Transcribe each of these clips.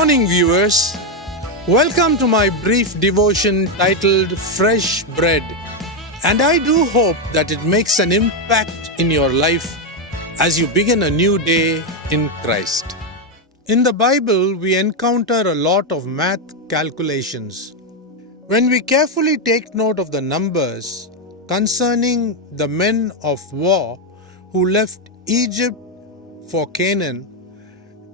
morning, viewers. Welcome to my brief devotion titled Fresh Bread. And I do hope that it makes an impact in your life as you begin a new day in Christ. In the Bible, we encounter a lot of math calculations. When we carefully take note of the numbers concerning the men of war who left Egypt for Canaan,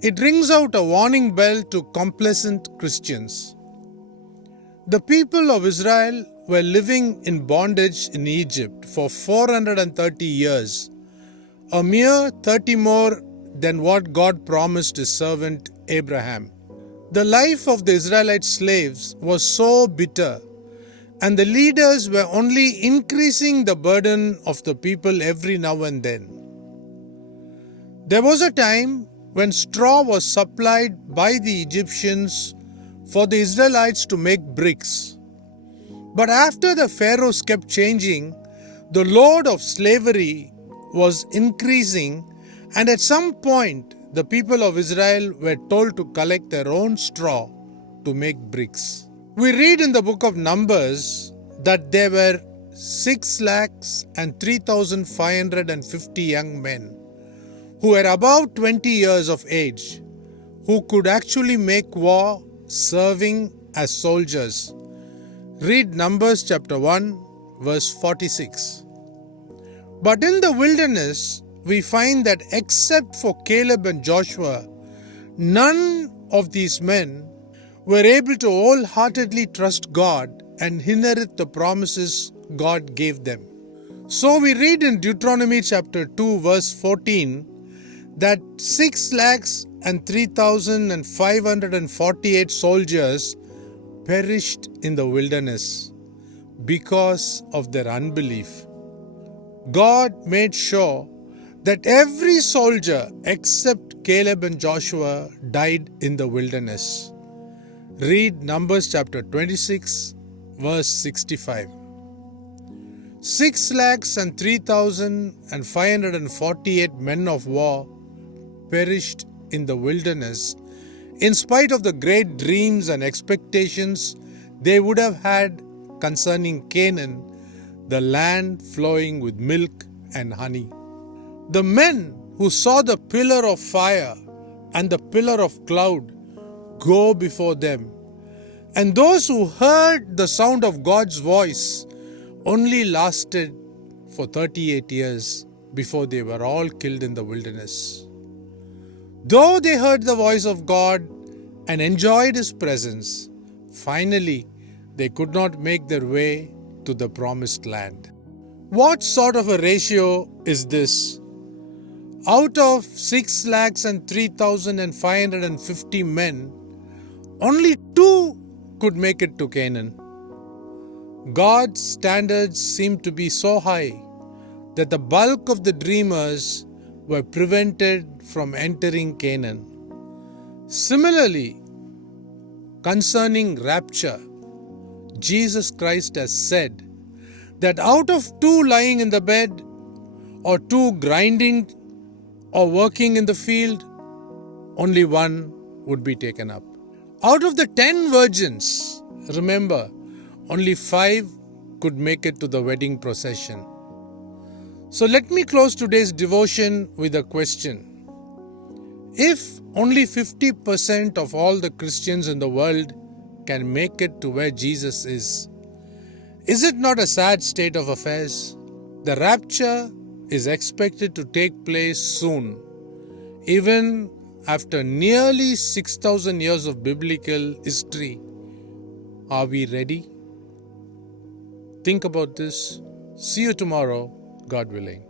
it rings out a warning bell to complacent Christians. The people of Israel were living in bondage in Egypt for 430 years, a mere 30 more than what God promised his servant Abraham. The life of the Israelite slaves was so bitter, and the leaders were only increasing the burden of the people every now and then. There was a time when straw was supplied by the Egyptians for the Israelites to make bricks. But after the pharaohs kept changing, the load of slavery was increasing, and at some point the people of Israel were told to collect their own straw to make bricks. We read in the book of Numbers that there were 6,03,550 young men who were above 20 years of age, who could actually make war serving as soldiers. Read Numbers chapter 1, verse 46. But in the wilderness, we find that except for Caleb and Joshua, none of these men were able to wholeheartedly trust God and inherit the promises God gave them. So we read in Deuteronomy chapter 2, verse 14, that 6,03,548 soldiers perished in the wilderness because of their unbelief. God made sure that every soldier except Caleb and Joshua died in the wilderness. Read Numbers chapter 26, verse 65. 6,03,548 men of war perished in the wilderness, in spite of the great dreams and expectations they would have had concerning Canaan, the land flowing with milk and honey. The men who saw the pillar of fire and the pillar of cloud go before them, and those who heard the sound of God's voice only lasted for 38 years before they were all killed in the wilderness. Though they heard the voice of God and enjoyed His presence, finally they could not make their way to the promised land. What sort of a ratio is this? Out of 6,03,550 men, only 2 could make it to Canaan. God's standards seem to be so high that the bulk of the dreamers were prevented from entering Canaan. Similarly, concerning rapture, Jesus Christ has said that out of 2 lying in the bed, or 2 grinding or working in the field, only 1 would be taken up. Out of the 10 virgins, remember, only 5 could make it to the wedding procession. So let me close today's devotion with a question. If only 50% of all the Christians in the world can make it to where Jesus is it not a sad state of affairs? The rapture is expected to take place soon, even after nearly 6,000 years of biblical history. Are we ready? Think about this. See you tomorrow, God willing.